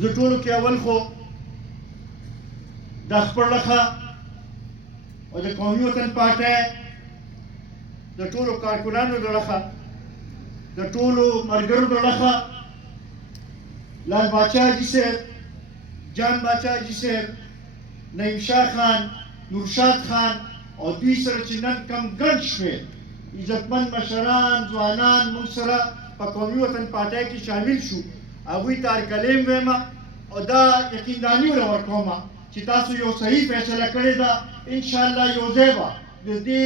زه ټولو کې اول خو د خپل لخوا او د قومي وطن پارټۍ د ټولو کارکونانو د لخوا د ټولو ملګرو د لخوا لال باچا حاجي صاحب، جان باچا حاجي صاحب، نعیم شاه خان، نورشاد خان او دوی سره چې نن کم ګڼ شمېر عزتمند مشران ځوانان موږ سره په قومي وطن پارټۍ کې شامل شو، هغوی ته هرکلی ویم او دا یقینداني ورکوم چې تاسو یو صحیح فیصله کړې ده. انشاءالله یو ځای به د دې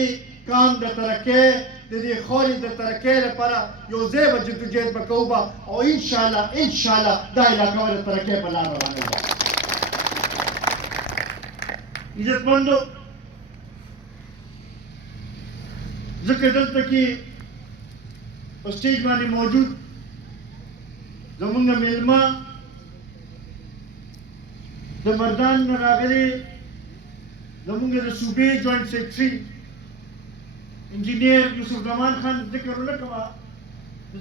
کام د ترقۍ د دې خاورې د ترقۍ لپاره یو ځای به جدوجهد به کوو او انشاءالله دا علاقه به د ترقۍ په لار روانه ده. عزتمندو، ځکه دلته کې په سټیج باندې موجود زمونږ میلمه د مردان نه راغلي زمونږ د صوبې جوائنټ سیکرټري انجینیر یوسف زمان خان ذکر ونه کوه،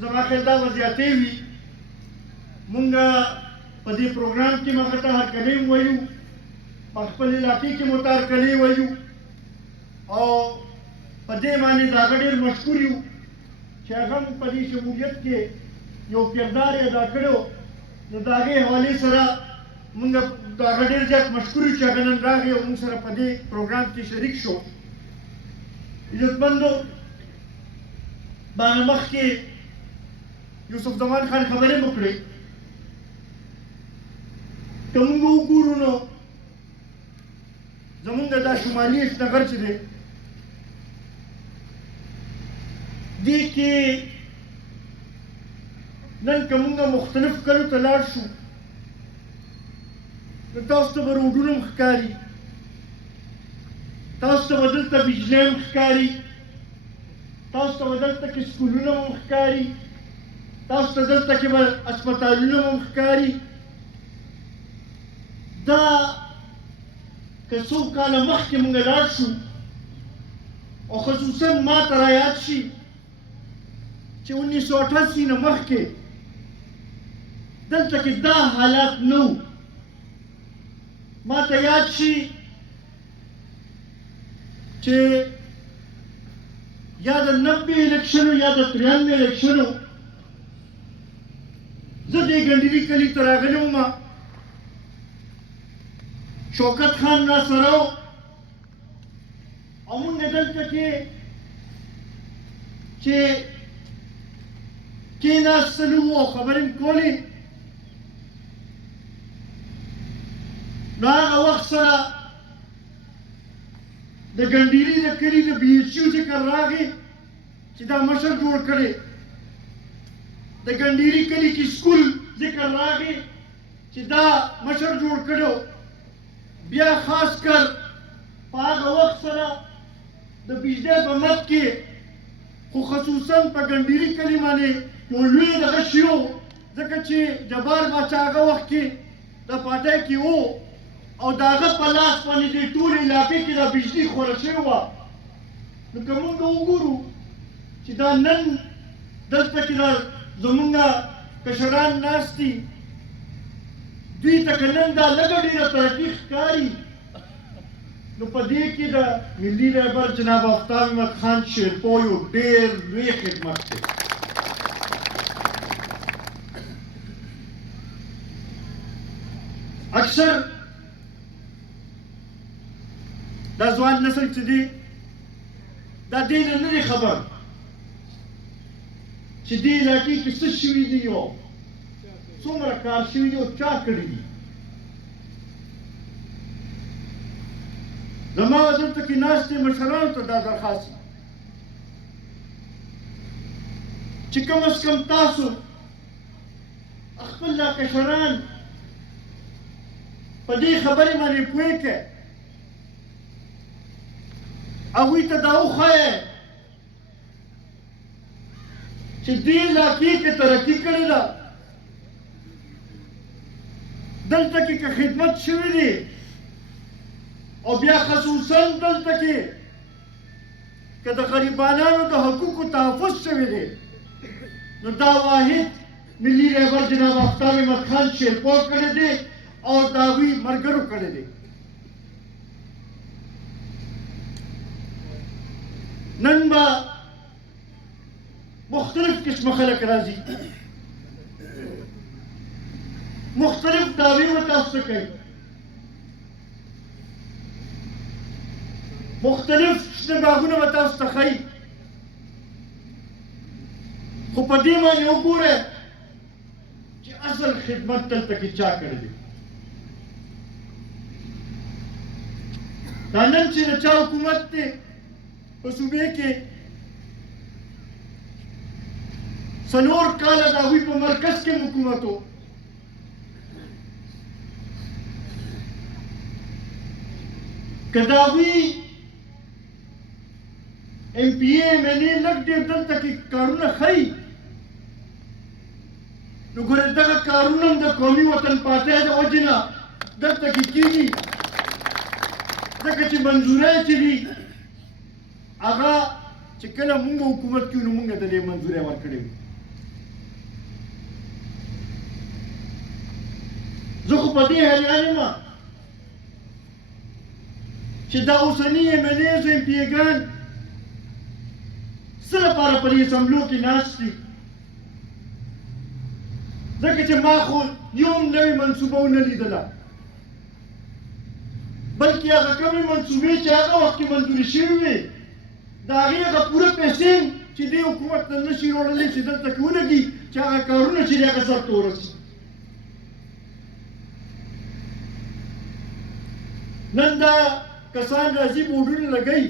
زما خیال دا وضعیتې وي. مونږ په دې پروګرام کې مخه ته هرکلی ووایو، په خپل علاقې کې مو ته هرکلی ووایو او په دې باندې د هغه ډېر مشکور یو چې هغه هم په دې شمولیت کې یو کردار یې ادا کړی. نو د هغې حوالې سره مونږ د هغه ډېر زیات مشکور یو چې هغه نن راغی او مونږ سره په دې پروګرام کې شریک شو. عزتمندو، باندې مخکې یوسف زمان خان خبرې وکړې. که مونږ وګورو نو زمونږ دا شمالي اشنغر چې دی دې کې نن که مونږ مختلف کلو ته لاړ شو نو تاسو ته به روډونه هم ښکاري، تاسو ته به دلته بجلۍ هم ښکاري، تاسو ته به دلته کې سکولونه هم ښکاري، تاسو ته دلته کې به هسپتالونه هم ښکاري. دا که څو کاله مخکې مونږ لاړ شو او خصوصا ما ته رایاد شي چې 1988 نه مخکې دلته کې دا حالات نه و. ما ته یاد شي چې یا د 90 الیکشنو یا د 93 الیکشنو زه دې ګنډیري کلي ته راغلی وم، شوکت خان راسره و او مونږ دلته کې چې کېناستلو او خبرې مې کولې نو هغه وخت سره د ګنډیري د کلي د BHU ذکر راغی چې دا مشر جوړ کړی، د ګنډیري کلي کې سکول ذکر راغی چې دا مشر جوړ کړی. بیا خاص کر په هغه وخت سره د بجلۍ په مد کې خو خصوصا په ګنډیري کلي باندې یو لوی دغه شی و، ځکه چې جبار باچا هغه وخت کې د پارټۍ کې و او د هغه په لاس باندې دې ټولې علاقې کې دا بجلي خوره شوې وه. نو که مونږ وګورو چې دا نن دلته کې دا زمونږ کشران ناست دي، دوی ته که نن دا لږه ډېره ترقي ښکاري نو په دې کې د ملي رهبر جناب آفتاب احمد خان شیرپو یو ډېر لوی خدمت دی. اکثر دا ځوان نسل چې دی دا دې نه نه دی خبر چې دې علاقې کې څه شوي دي او څومره کار شوي دي او چا کړي دي. زما دلته کې ناستې مشرانو ته دا درخواست چې کم از کم تاسو خپل دا کشران په دې خبرې باندې پوه کړئ، هغوی ته دا وښایئ چې دې علاقې کې ترقي کړې ده، دلته کې که خدمت شوی دی او بیا خصوصا دلته کې که د غریبانو د حقوقو تحفظ شوی دی نو دا واحد ملي رهبر جناب آفتاب احمد خان شیرپور کړی دی او د هغوی ملګرو کړی دی. نن به مختلف قسمه خلک راځي، مختلف دعوې به تاسو ته کوي، مختلف شنه باغونه به تاسو ته ښایي، خو په دې باندې وګورئ چې اصل خدمت دلته کې چا کړی دی. دا نن چې د چا حکومت دی په صوبې کې 4 کاله د هغوی په مرکز کې حکومت و، که د هغوی ایم پی اے ایم ایل اے لږ ډېر دلته کې کارونه ښایي، نو ګورئ دغه کارونه هم د قومي وطن پارټۍ د وجې نه دلته کې کېږي، ځکه چې منظورۍ چې دي هغه چې کله مونږ حکومت کیو نو مونږ ته دې منظورۍ ورکړې وي. زه خو په دې حیران یم چې دا اوسني ایم ایل ایز ایم پي اګان څه لپاره په دې اسمبلو کې ناست دي، ځکه چې ما خو یو هم نوې منصوبه ونه لیدله، بلکې هغه کومې منصوبې چې هغه وخت کې منظورې شوې وې د هغې هغه پوره پیسې چې دې حکومت ته نه شي راوړلی چې دلته کې ولګي چې هغه کارونه چې دي هغه سرته ورسي. نن دا کسان راځي بورډونه لګوي،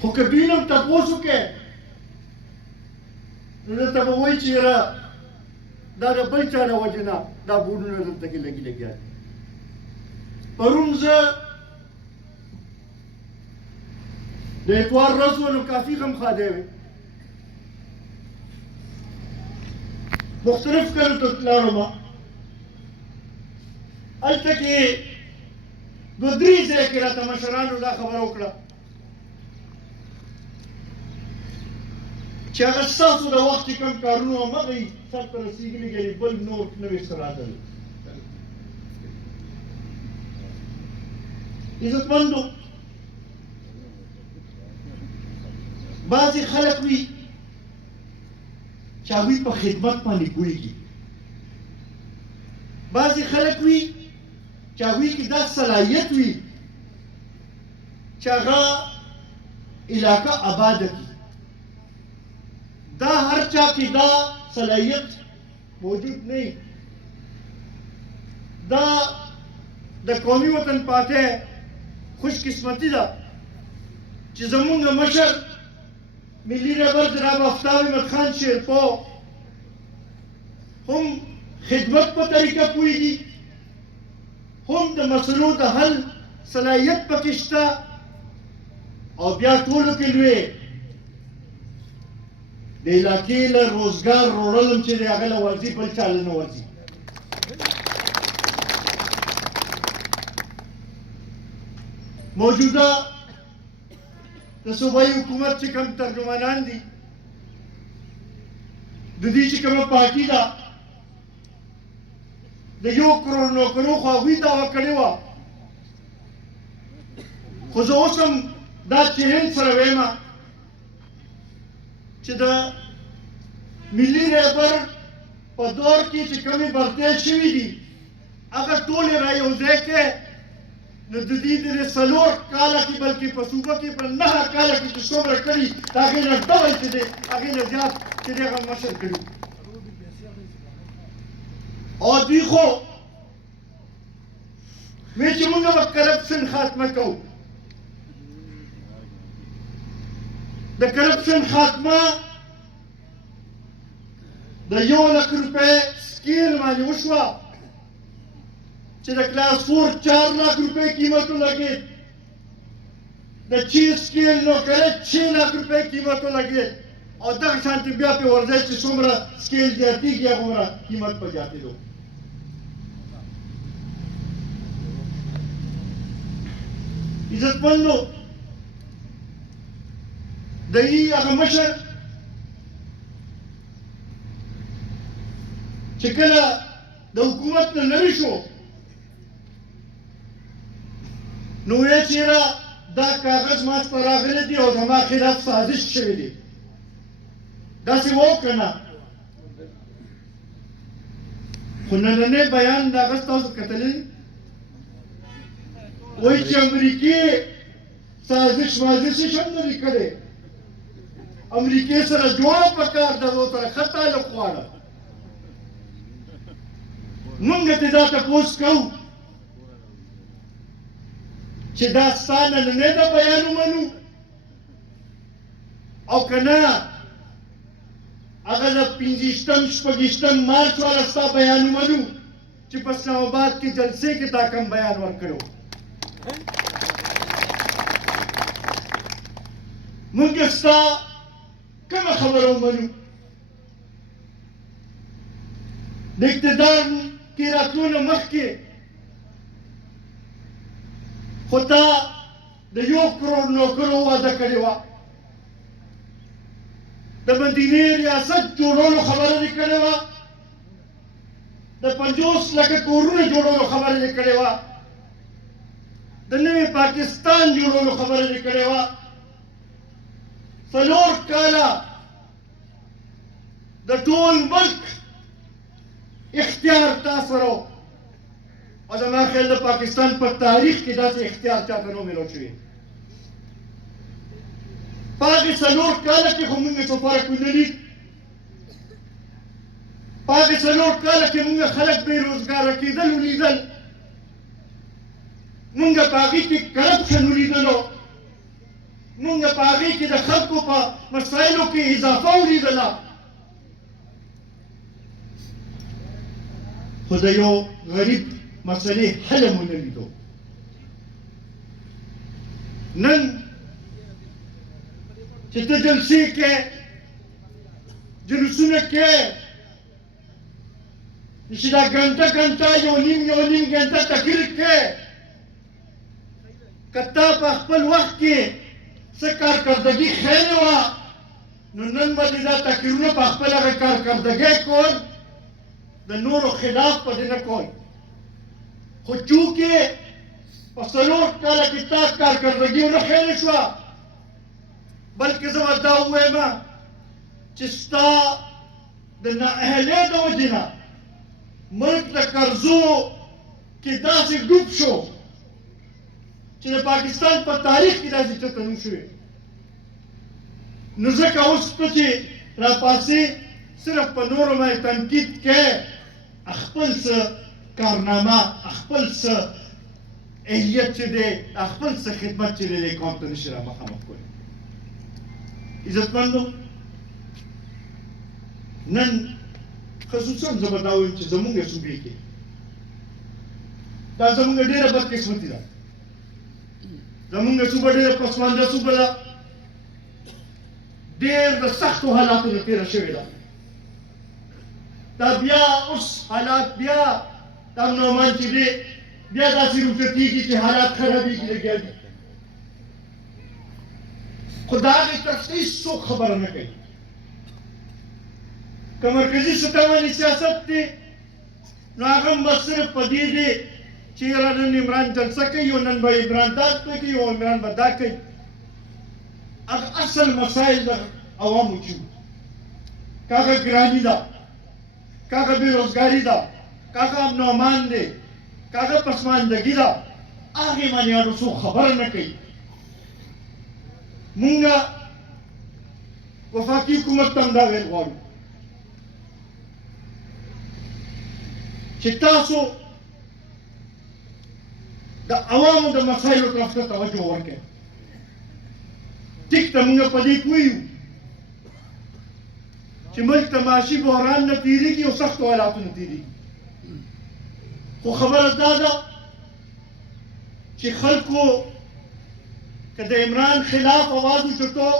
خو که دوی نه هم تپوس وکړی نو درته به وایي چې یاره دا د بل چا د وجې نه دا بورډونه دلته کې لګیا دي. پرون زه د اتوار ورځ وه نو کافي غمخوادی وې، مختلف کلو ته لاړم، هلته کې 2-3 ځایه کې راته مشرانو دا خبره وکړه چې هغه ستاسو د وخت چې کوم کارونه همغه یې سرته رسېږلي ګنې بل نور نوې څه راغلي. عزتمندو، بعضې خلک وي چې هغوی په خدمت باندې پوهېږي، بعضې خلک وي چې هغوی کې دا صلاحیت وي چې هغه علاقه آباده کړي. دا هر چا کې دا صلاحیت موجود نه، دا د قومي وطن پارټۍ خوش قسمتي ده چې زمونږ مشر ملي رهبر جناب آفتاب احمد خان شیرپور هم خدمت په طریقه پوهېږي، هم د مسلو د حل صلاحیت پکې شته، او بیا ټولو کې لوی د علاقې له روزګار روړل هم چې دی هغه له ورځي بل چا له نه ورځي. موجوده د صوبایي حکومت چې کوم ترجمانان دي د دې چې کومه پارټي ده د 1 کروڑ نوکرو خو هغوی دعوه کړې وه، خو زه اوس هم دا چیلنج سره ویم چې د ملي رهبر په دور کې چې کومې برتۍ شوي دي هغه ټولې را یو ځای کړې، نو د دې د 4 کاله کې بلکې په صوبه کې په 9 کاله کې چې څومره کړي د هغې نه ډبل چې دی هغې نه زیات چې دی هغه مشر کړي. او دوی خو وی چې موږ به کرپشن خاتمه کوو، د کرپشن خاتمه د 1 لک روپۍ سکیل باندې وشوه چې د کلاس 4 4 लाख रुपए कीमतों लगे, د چیز سکیل نوکره 6 लाख रुपए कीमतों लगे और दख शांति बिया पे वर्जे چې څومره سکیل زیاتی کیا هغومره قیمت په جاتی دو. عزتمندو دایي هغه مشر چې کله د حکومت نه لرې شو نو ویې چېرې دا کاغذ ما ته راغلی دی او زما خلاف سازش شوی دی داسې و که نه خو نننی بیان د هغه ستاسو کتلی وایي چې امریکې سازش مازش هم نه دي کړی امریکې سره جوړه پکار ده او سره ښه تعلق غواړه مونږ ته دا تپوس کوو چې دا ستا نننی د بیان ومنو او که نه هغه د 25 شپږیشتم مارچ والا ستا بیان ومنو چې په اسلام آباد کې جلسې کې تا کوم بیان ورکړو مونږ ستا کومه خبره ومنو د اقتدار کې راتلو نه مخکې خو تا د 1 کروڑ نوکرو وعده کړې وه د مدینې ریاست جوړولو خبره دې کړې وه د 50 لکه کورونه جوړولو خبره دې کړې وه د نوي پاکستان جوړولو خبره دې کړې وه 4 کاله د ټول ملک اختیار تا سره و او زما خیال د پاکستان په تاریخ کې داسې اختیار چاته نه میلاو شوی په هغې 4 کاله کې خو مونږ څه فرق ونه لید په هغې 4 کاله کې مونږ خلک بېروزګاره کېدل ولیدل مونږ په هغې کې کرپشن ولیدلو مونږ په هغې کې د خلکو په مسایلو کې اضافه ولیدله خو د یو غریب مسئلې حل مو نه لیدو نن چې ته جلسې کې جلوسونه کې چې دا ګنټه یو نیم ګنټه تقریر کې که تا په خپل وخت کې څه کارکردګي ښیلې وه نو نن به دې دا تقریرونه په خپل هغه کارکردګۍ کول د نورو خلاف په دې نه کول خو چونکې په 4 کاله کې تا کارکردګي ونه ښیلې شوه بلکې زه به دا ووایم چې ستا د نااهلۍ د وجې نه ملک د قرضو کې داسې ډوب شو چې د پاکستان په تاریخ کې داسې چېرته نه شوی نو ځکه اوس ته چې راپاسې صرف په نورو باندې تنقید کې خپل څه کارنامه خپل څه اهلیت چې دی خپل څه خدمت چې دی دې قوم ته نشي را مخامخ کولی عزتمندو نن خصوصا زه به دا ووایم چې زمونږ صوبې کې دا زمونږ ډېره بدقسمتي ده زمونږ صوبه ډېره پسمانده صوبه ده ډېر د سختو حالاتو نه تېره شوې ده دا بیا اوس حالات بیا دا نومان چې دی بیا داسې روچتېږي چې حالات خرابېږي لګیا دي خو د هغې طرف ته هېڅوک خبره نه کوي که مرکزي سطح باندې سیاست دی نو هغه هم بس صرف په دې دی چې یاره نن عمران جلسه کوي او نن به عمران دا کوي او عمران به دا کوي هغه اصل مسایل د عوامو چې که هغه ګراني ده که هغه بېروزګاري ده که هغه امن و امان دی که هغه پسماندګي ده هغې باندې اړو څوک خبره نه کوي مونږ وفاقي حکومت ته هم دا ویل غواړو چې تاسو د عوامو د مسایلو طرف ته توجه ورکړئ ټیک ته مونږ په دې پوه یو چې ملک ته معاشي بحران نه تېرېږي او سختو حالاتو نه تېرېږي خو خبره دا ده چې خلکو که د عمران خلاف اواز اوچتو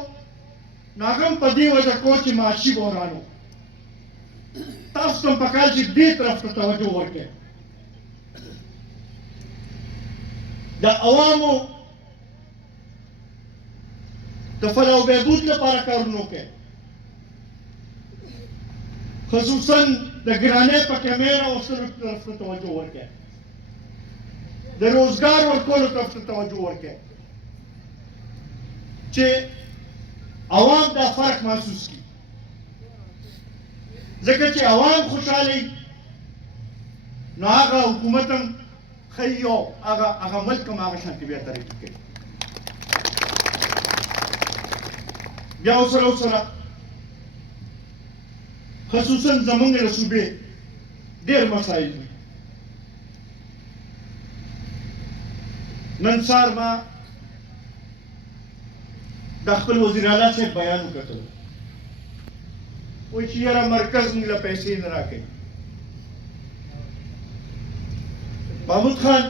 نو هغه هم په دې وجه کو چې معاشي بحران و تاسو ته هم پکار چې دې طرف ته توجه ورکړئ د عوامو د فلاح و بهبود لپاره کارونه وکړئ خصوصا د ګرانۍ په کمۍ راوستلو طرف ته توجه ورکړئ، د روزګار ورکولو طرف ته توجه ورکړئ چې عوام دا فرق محسوس کړي، ځکه چې عوام خوشحاله نو هغه حکومت هم ښایي او هغه ملک هم هغه شانتې بیا ترقي کوي. بیا ورسره خصوصا زمونږ د صوبې ډېر مسایل دي. نن سهار ما د خپل وزیر اعلی صاحب بیان وکتلو، وایي چې یاره مرکز موږ له پیسې نه راکوي. محمود خان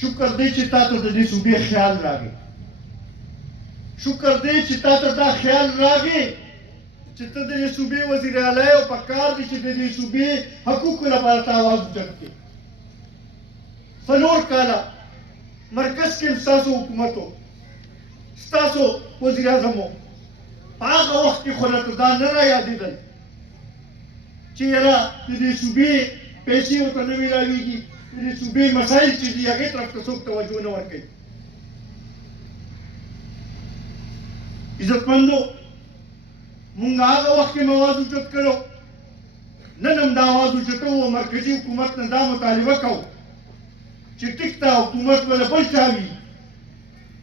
شکر دی چې تا ته د دې صوبې خیال راغی، شکر دی چې تا ته دا خیال راغی چې ته د دې صوبې وزیر اعلی او پکار دی چې د دې صوبې حقوقو لپاره ته آواز اوچت کړې. 4 کاله مرکز کې ستاسو حکومت و، ستاسو وزیر اعظم و، په هغه وخت کې خو راته دا نه رایادېدل چې یاره د دې صوبې پیسې ورته نه میلاویږي، د دې صوبې مسایل چې دي هغې طرف ته څوک توجه نه ورکوي. عزتمندو، مونږ هغه وخت کې آواز اوچت کړو، نن هم دا آواز اوچتوو او مرکزي حکومت نه دا مطالبه کوو چې ټیک ته حکومت ولا بل چا وي،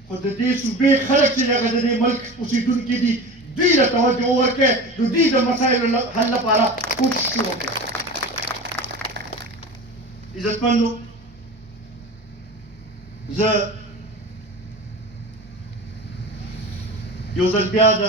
خو د دې صوبې خلک چې هغه د دې ملک اوسېدونکي دي دوی له توجه ورکړئ، د دوی د مسایلو حل لپاره کوشش وکړئ. عزتمندو، زه یو ځل بیا د